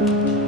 Bye.